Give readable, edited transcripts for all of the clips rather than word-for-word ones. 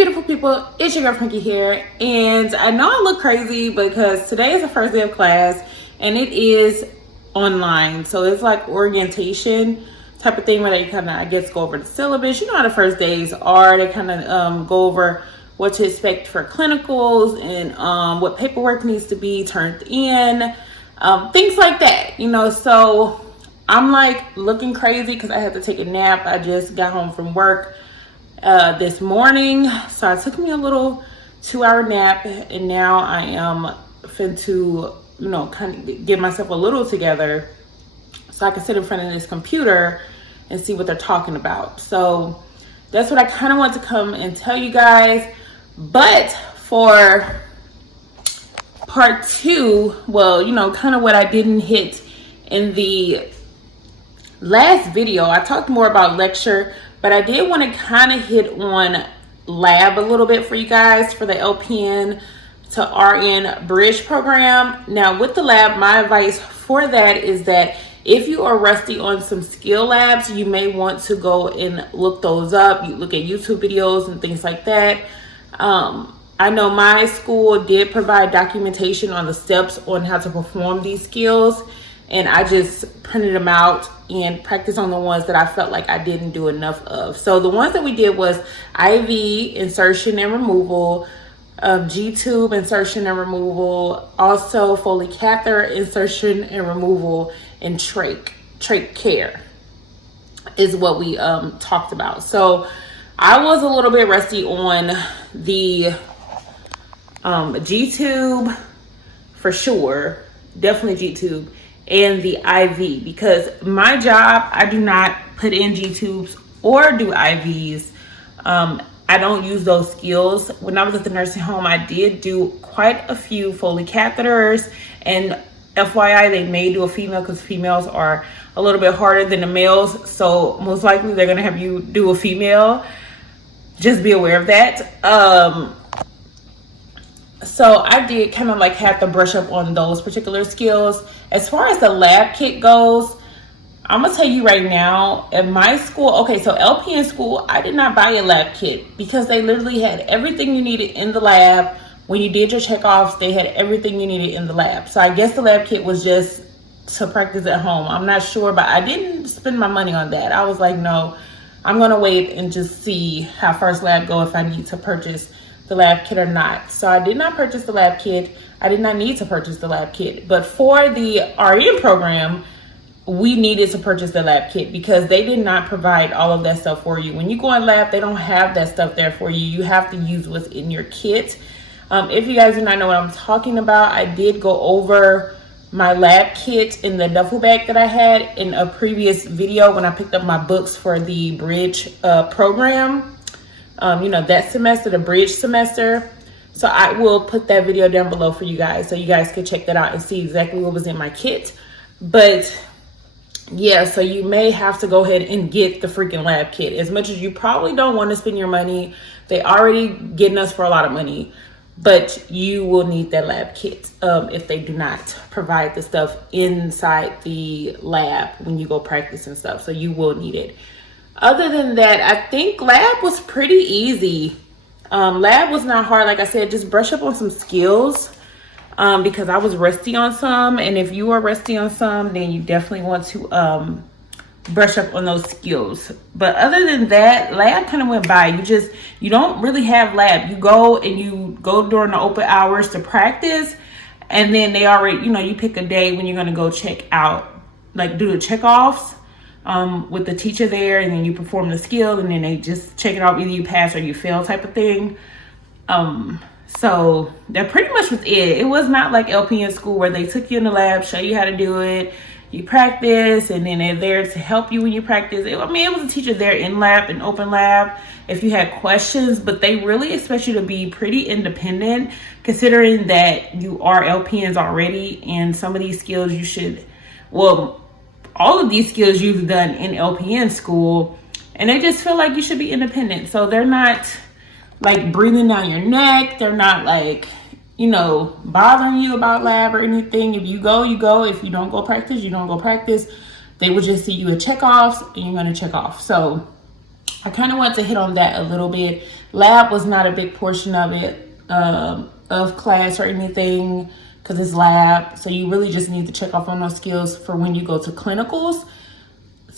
beautiful people, it's your girl Frankie here, and I know I look crazy because today is the first day of class and it is online, so it's like orientation type of thing where they kind of, I guess, go over the syllabus. You know how the first days are. They kind of go over what to expect for clinicals and what paperwork needs to be turned in, things like that, you know. So I'm like looking crazy because I had to take a nap. I just got home from work this morning, so I took me a little 2-hour nap, and now I am to, you know, kind of get myself a little together so I can sit in front of this computer and see what they're talking about. So that's what I kind of want to come and tell you guys. But for part 2, well, you know, kind of what I didn't hit in the last video, I talked more about lecture, but I did want to kind of hit on lab a little bit for you guys for the LPN to RN bridge program. Now with the lab, my advice for that is that if you are rusty on some skill labs, you may want to go and look those up. You look at YouTube videos and things like that. I know my school did provide documentation on the steps on how to perform these skills, and I just printed them out and practiced on the ones that I felt like I didn't do enough of. So the ones that we did was IV insertion and removal, G-tube insertion and removal, also Foley catheter insertion and removal, and trach care is what we talked about. So I was a little bit rusty on the G-tube for sure, definitely G-tube, and the IV, because my job, I do not put in G-tubes or do IVs. I don't use those skills. When I was at the nursing home, I did do quite a few Foley catheters, and FYI, they may do a female because females are a little bit harder than the males, so most likely they're gonna have you do a female. Just be aware of that. So I did kind of like have to brush up on those particular skills. As far as the lab kit goes, I'm gonna tell you right now, at my school, okay, so LPN school, I did not buy a lab kit because they literally had everything you needed in the lab. When you did your checkoffs, they had everything you needed in the lab. So I guess the lab kit was just to practice at home. I'm not sure, but I didn't spend my money on that. I was like, no, I'm gonna wait and just see how first lab go, if I need to purchase the lab kit or not. So I did not purchase the lab kit. I did not need to purchase the lab kit. But for the RN program, we needed to purchase the lab kit because they did not provide all of that stuff for you. When you go in lab, they don't have that stuff there for you. You have to use what's in your kit. If you guys do not know what I'm talking about, I did go over my lab kit in the duffel bag that I had in a previous video when I picked up my books for the bridge program. You know, that semester, the bridge semester. So I will put that video down below for you guys so you guys can check that out and see exactly what was in my kit. But yeah, so you may have to go ahead and get the freaking lab kit. As much as you probably don't want to spend your money, they already getting us for a lot of money, but you will need that lab kit if they do not provide the stuff inside the lab when you go practice and stuff. So you will need it. Other than that, I think lab was pretty easy. Lab was not hard. Like I said, just brush up on some skills because I was rusty on some. And if you are rusty on some, then you definitely want to brush up on those skills. But other than that, lab kind of went by. You don't really have lab. You go during the open hours to practice. And then they already, you know, you pick a day when you're going to go check out, like do the checkoffs. With the teacher there, and then you perform the skill, and then they just check it off, either you pass or you fail type of thing. So that pretty much was it. It was not like LPN school where they took you in the lab, show you how to do it, you practice, and then they're there to help you when you practice. It was a teacher there in lab, an open lab, if you had questions, but they really expect you to be pretty independent, considering that you are LPNs already, and some of these skills you should, well, all of these skills you've done in LPN school, and they just feel like you should be independent. So they're not like breathing down your neck. They're not like, you know, bothering you about lab or anything. If you go, you go. If you don't go practice, you don't go practice. They will just see you at checkoffs and you're going to check off. So I kind of want to hit on that a little bit. Lab was not a big portion of it, of class or anything, because it's lab. So you really just need to check off on those skills for when you go to clinicals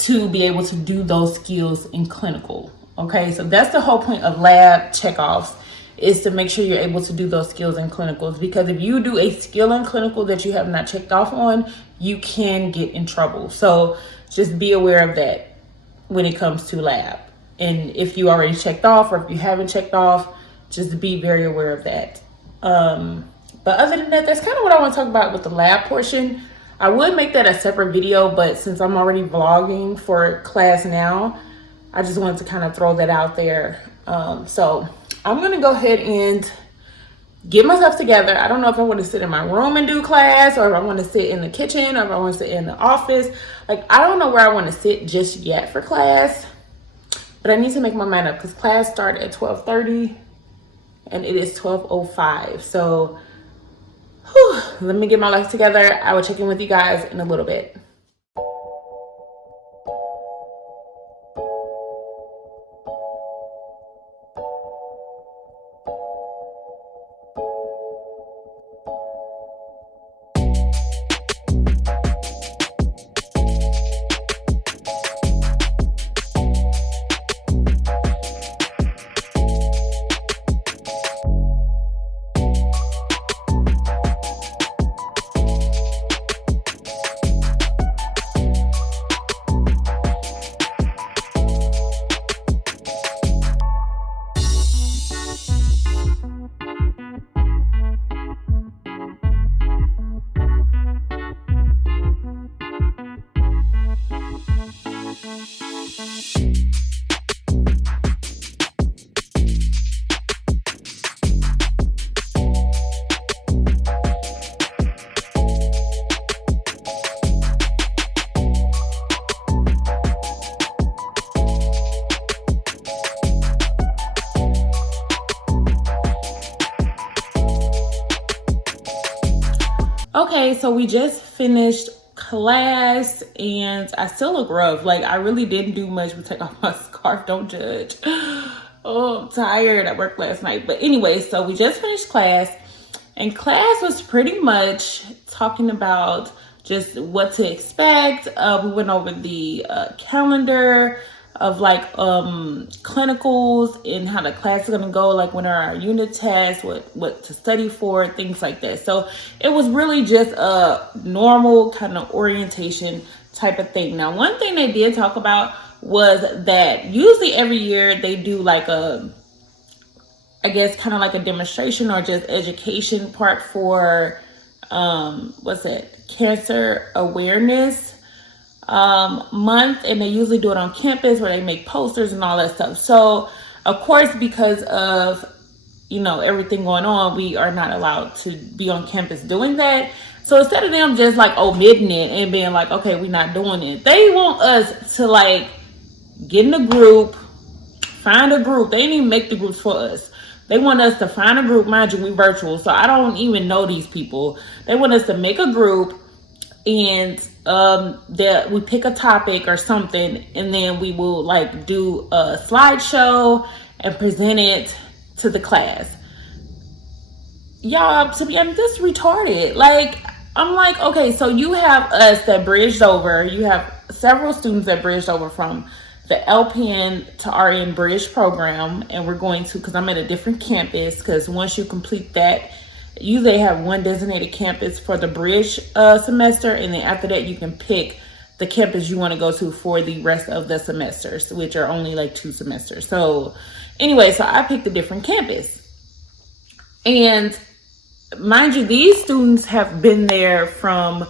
to be able to do those skills in clinical. Okay, so that's the whole point of lab checkoffs, is to make sure you're able to do those skills in clinicals. Because if you do a skill in clinical that you have not checked off on, you can get in trouble. So just be aware of that when it comes to lab. And if you already checked off, or if you haven't checked off, just be very aware of that. But other than that, that's kind of what I want to talk about with the lab portion. I would make that a separate video, but since I'm already vlogging for class now, I just wanted to kind of throw that out there. So I'm going to go ahead and get myself together. I don't know if I want to sit in my room and do class, or if I want to sit in the kitchen, or if I want to sit in the office. Like, I don't know where I want to sit just yet for class, but I need to make my mind up because class started at 12:30 and it is 12:05. So let me get my life together. I will check in with you guys in a little bit. Okay, so we just finished class and I still look rough. Like, I really didn't do much but take off my scarf. Don't judge. Oh, I'm tired. I worked last night. But anyway, so we just finished class, and class was pretty much talking about just what to expect. We went over the calendar of like clinicals and how the class is gonna go, like when are our unit tests, what to study for, things like that. So it was really just a normal kind of orientation type of thing. Now, one thing they did talk about was that usually every year they do like a, I guess, kind of like a demonstration or just education part for cancer awareness month, and they usually do it on campus where they make posters and all that stuff. So of course, because of everything going on, we are not allowed to be on campus doing that. So instead of them just like omitting it and being like, okay, we're not doing it, they want us to like get in a group, find a group. They didn't even make the groups for us. They want us to find a group. Mind you, we virtual, so I don't even know these people. They want us to make a group, and that we pick a topic or something, and then we will like do a slideshow and present it to the class. Y'all, to be honest, this is retarded. Like, I'm like, okay, so you have us that bridged over. You have several students that bridged over from the LPN to RN bridge program, and we're going to, because I'm at a different campus, because once you complete that, usually they have one designated campus for the bridge semester, and then after that you can pick the campus you want to go to for the rest of the semesters, which are only like 2 semesters. So anyway, so I picked a different campus, and mind you, these students have been there from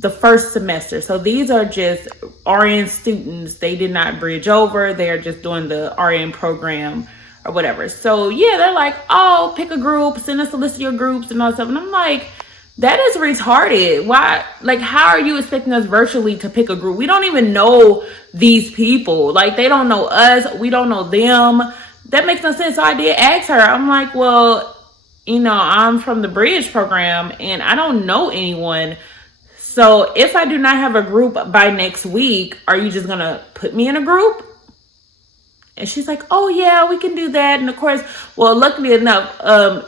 the first semester. So these are just RN students. They did not bridge over. They're just doing the RN program or whatever. So yeah, they're like, oh, pick a group, send us a list of your groups and all that stuff. And I'm like, that is retarded. Why? Like, how are you expecting us virtually to pick a group? We don't even know these people. Like, they don't know us. We don't know them. That makes no sense. So I did ask her. I'm like, well, I'm from the bridge program and I don't know anyone. So if I do not have a group by next week, are you just going to put me in a group? And she's like, oh yeah, we can do that. And of course, well, luckily enough,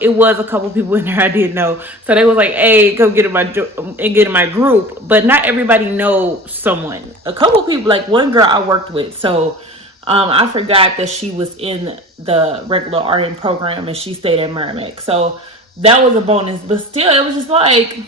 it was a couple people in there I didn't know. So they was like, hey, go get in my group. But not everybody knows someone. A couple people, like one girl I worked with. So I forgot that she was in the regular RN program and she stayed at Merrimack. So that was a bonus. But still, it was just like,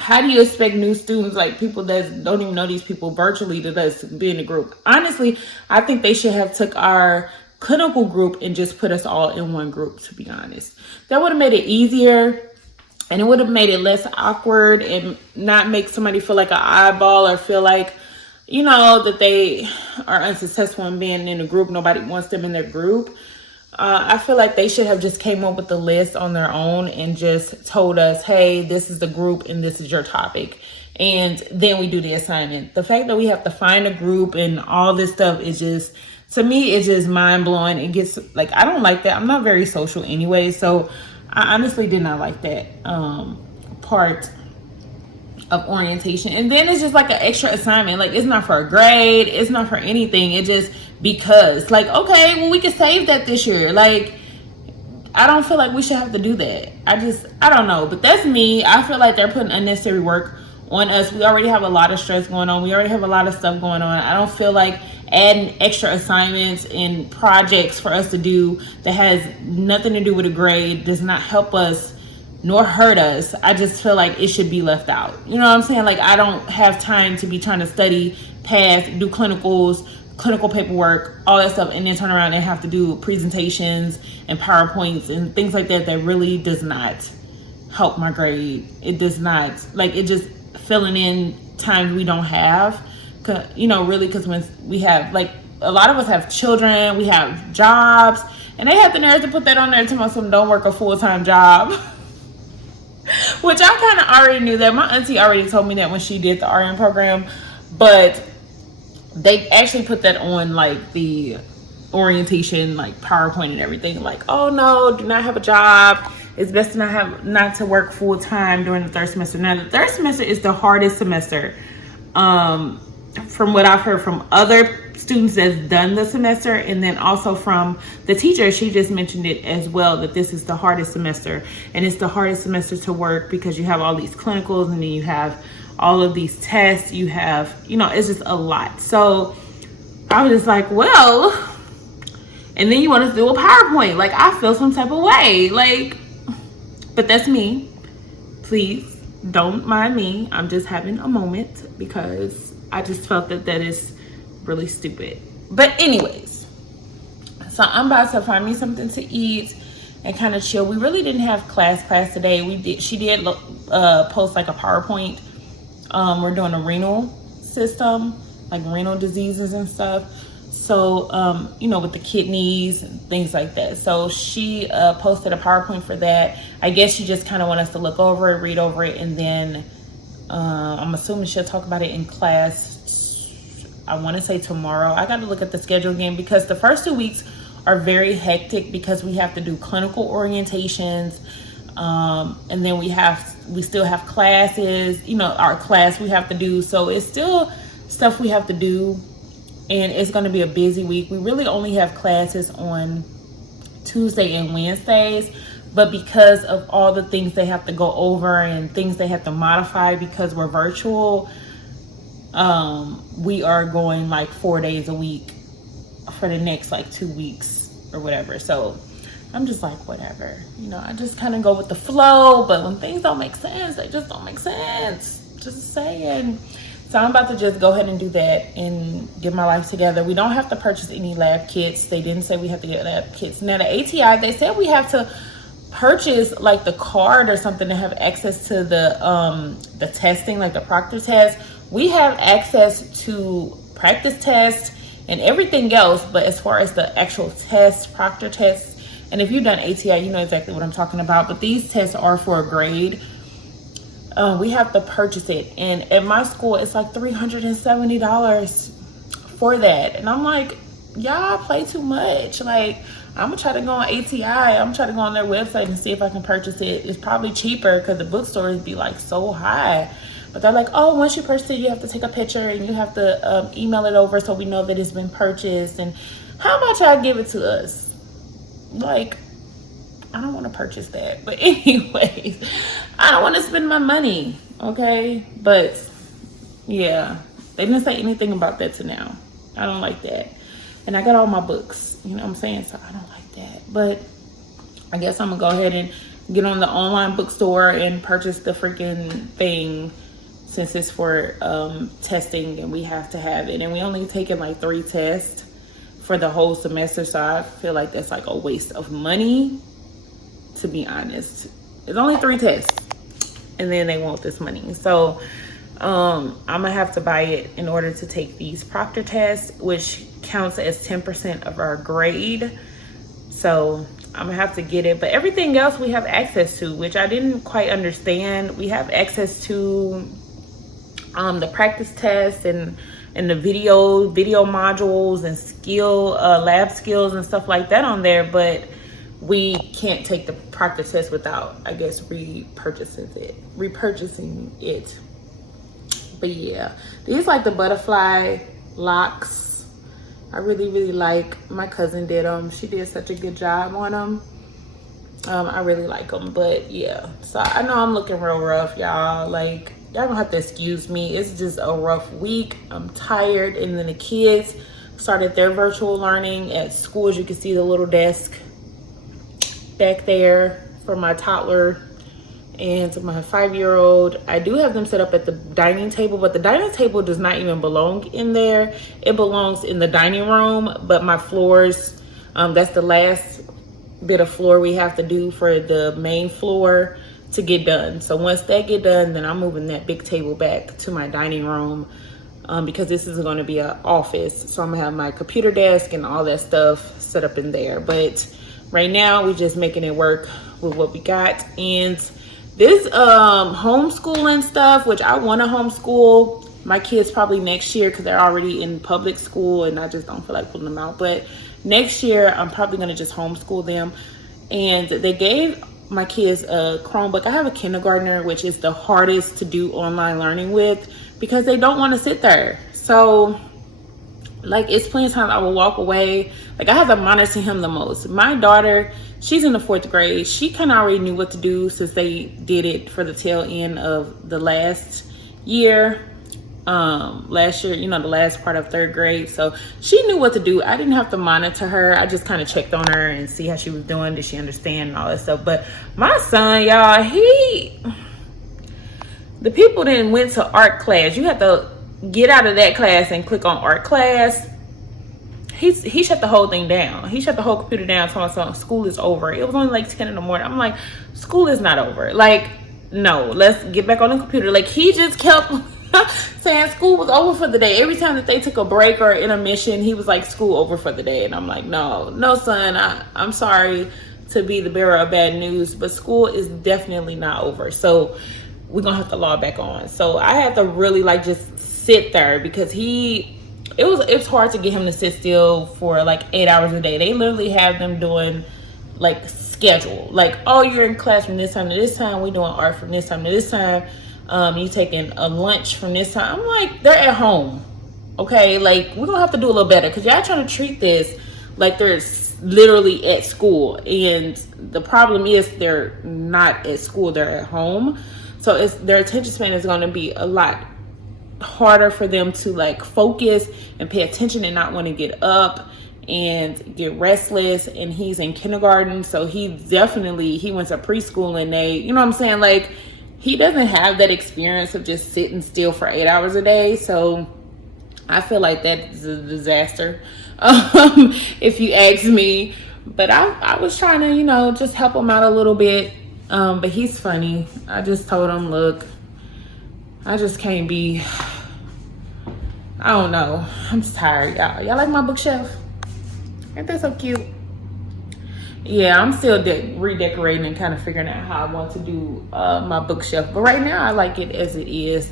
how do you expect new students, like people that don't even know these people virtually, to let's be in the group? Honestly, I think they should have took our clinical group and just put us all in one group, to be honest. That would have made it easier and it would have made it less awkward and not make somebody feel like an eyeball or feel like, you know, that they are unsuccessful in being in a group. Nobody wants them in their group. I feel like they should have just came up with the list on their own and just told us, hey, this is the group and this is your topic. And then we do the assignment. The fact that we have to find a group and all this stuff is just, to me, it's just mind blowing. It gets like, I don't like that. I'm not very social anyway. So I honestly did not like that part of orientation. And then it's just like an extra assignment. Like, it's not for a grade, it's not for anything. It just because, like, okay, well, we can save that this year. Like, I don't feel like we should have to do that. I don't know, but that's me. I feel like they're putting unnecessary work on us. We already have a lot of stress going on. We already have a lot of stuff going on. I don't feel like adding extra assignments and projects for us to do that has nothing to do with a grade does not help us nor hurt us. I just feel like it should be left out. You know what I'm saying? Like, I don't have time to be trying to study, pass, do clinicals, clinical paperwork, all that stuff, and then turn around and have to do presentations and PowerPoints and things like that. That really does not help my grade. It does not, like, it just filling in times we don't have, you know, really, because when we have, like, a lot of us have children, we have jobs, and they have the nerve to put that on there to some don't work a full-time job. Which I kind of already knew that. My auntie already told me that when she did the RN program, but they actually put that on like the orientation, like PowerPoint and everything. Like, oh no, do not have a job. It's best to not to work full time during the third semester. Now, the third semester is the hardest semester. From what I've heard from other students that's done the semester, and then also from the teacher, she just mentioned it as well, that this is the hardest semester, and it's the hardest semester to work because you have all these clinicals and then you have all of these tests, you have, you know, it's just a lot. So I was just like, well, and then you want to do a PowerPoint, like, I feel some type of way, like, but that's me. Please don't mind me. I'm just having a moment because I just felt that is really stupid. But anyways, so I'm about to find me something to eat and kind of chill. We really didn't have class today. She did post like a PowerPoint. We're doing a renal system, like renal diseases and stuff. So, you know, with the kidneys and things like that. So she posted a PowerPoint for that. I guess she just kind of want us to look over it, read over it, and then I'm assuming she'll talk about it in class. I want to say tomorrow. I got to look at the schedule again because the first 2 weeks are very hectic because we have to do clinical orientations, and then we still have classes. You know, our class we have to do. So it's still stuff we have to do, and it's going to be a busy week. We really only have classes on Tuesday and Wednesdays. But because of all the things they have to go over and things they have to modify because we're virtual, we are going like 4 days a week for the next like 2 weeks or whatever. So I'm just like, whatever, you know, I just kind of go with the flow. But when things don't make sense, they just don't make sense. Just saying. So I'm about to just go ahead and do that and get my life together. We don't have to purchase any lab kits. They didn't say we have to get lab kits. Now the ATI, they said we have to purchase like the card or something to have access to the testing, like the proctor test. We have access to practice tests and everything else, but as far as the actual test, proctor tests, and if you've done ATI, you know exactly what I'm talking about. But these tests are for a grade. We have to purchase it, and at my school it's like $370 for that, and I'm like, y'all play too much. Like, I'm gonna try to go on ATI. I'm gonna try to go on their website and see if I can purchase it. It's probably cheaper because the bookstores be like so high. But they're like, oh, once you purchase it, you have to take a picture and you have to email it over so we know that it's been purchased. And How about y'all give it to us? Like, I don't want to purchase that. But anyways, I don't want to spend my money. Okay? But yeah, they didn't say anything about that to now. I don't like that. And I got all my books. You know what I'm saying? So I don't like that. But I guess I'm going to go ahead and get on the online bookstore and purchase the freaking thing, since it's for testing and we have to have it. And we only taken like 3 tests for the whole semester. So I feel like that's like a waste of money, to be honest. It's only 3 tests and then they want this money. So I'm gonna have to buy it in order to take these proctor tests, which counts as 10% of our grade. So I'm gonna have to get it. But everything else we have access to, which I didn't quite understand. We have access to the practice tests and the video modules and lab skills and stuff like that on there, but we can't take the proctor test without, I guess, repurchasing it. But yeah, these like the butterfly locks. I really like. My cousin did them. She did such a good job on them. I really like them. But yeah, so I know I'm looking real rough, y'all. Like, y'all gonna have to excuse me. It's just a rough week. I'm tired. And then the kids started their virtual learning at school. As you can see, the little desk back there for my toddler and my 5-year-old. I do have them set up at the dining table, but the dining table does not even belong in there. It belongs in the dining room, but my floors, that's the last bit of floor we have to do for the main floor to get done. So once that get done, then I'm moving that big table back to my dining room, because this is going to be an office. So I'm gonna have my computer desk and all that stuff set up in there. But right now we're just making it work with what we got. And this homeschooling stuff, which I want to homeschool my kids probably next year because they're already in public school and I just don't feel like pulling them out. But next year I'm probably going to just homeschool them. And they gave my kids a Chromebook. I have a kindergartner, which is the hardest to do online learning with because they don't want to sit there. So like, it's plenty of times I will walk away. Like, I have to monitor him the most. My daughter, she's in the 4th grade. She kind of already knew what to do since they did it for the tail end of the last year. Last year, you know, the last part of 3rd grade. So she knew what to do. I didn't have to monitor her. I just kind of checked on her and see how she was doing. Did she understand and all that stuff? But my son, y'all, the people then went to art class. You have to get out of that class and click on art class. He shut the whole thing down. He shut the whole computer down, telling us school is over. It was only like 10 in the morning. I'm like, school is not over. Like, no, let's get back on the computer. Like, he just kept saying school was over for the day. Every time that they took a break or intermission, he was like, school over for the day. And I'm like, no, son, I'm sorry to be the bearer of bad news, but school is definitely not over. So we're gonna have to log back on. So I had to really like just sit there because it's hard to get him to sit still for like 8 hours a day. They literally have them doing like schedule, like, oh, you're in class from this time to this time, we're doing art from this time to this time, you taking a lunch from this time. I'm like, they're at home, okay? Like, we're gonna have to do a little better because y'all trying to treat this like they're literally at school, and the problem is they're not at school, they're at home. So their attention span is going to be a lot harder for them to like focus and pay attention and not want to get up and get restless. And he's in kindergarten, so he went to preschool and they, you know what I'm saying, like, he doesn't have that experience of just sitting still for 8 hours a day. So I feel like that's a disaster, if you ask me. But I was trying to, you know, just help him out a little bit. But he's funny. I just told him, look, I just can't be, I don't know. I'm just tired, y'all. Y'all like my bookshelf? Ain't that so cute? Yeah, I'm still redecorating and kind of figuring out how I want to do my bookshelf. But right now, I like it as it is.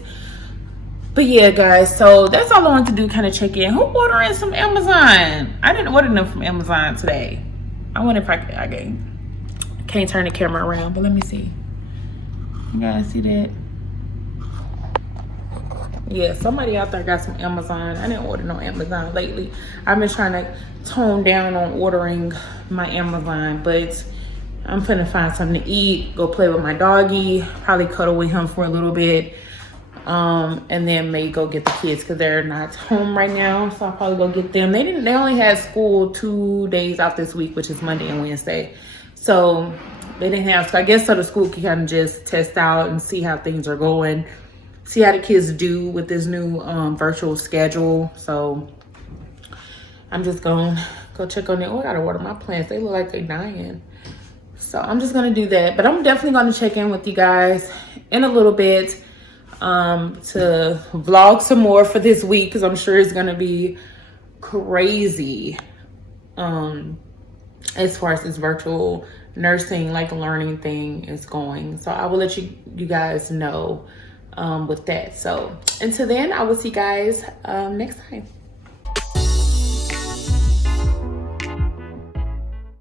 But yeah, guys, so that's all I wanted to do, kind of check in. Who ordering some Amazon? I didn't order them from Amazon today. I wonder if I can't turn the camera around, but let me see. You guys see that? Yeah, somebody out there got some Amazon. I didn't order no Amazon lately. I've been trying to tone down on ordering my Amazon, but I'm finna find something to eat, go play with my doggy, probably cuddle with him for a little bit, and then maybe go get the kids because they're not home right now. So I'll probably go get them. They only had school 2 days out this week, which is Monday and Wednesday. So they didn't have, so I guess so the school can kind of just test out and see how things are going, see how the kids do with this new virtual schedule. So I'm just gonna go check on it. Oh, I gotta water my plants. They look like they're dying. So I'm just gonna do that. But I'm definitely gonna check in with you guys in a little bit to vlog some more for this week, because I'm sure it's gonna be crazy as far as this virtual nursing like learning thing is going. So I will let you guys know with that. So until then, I will see you guys next time.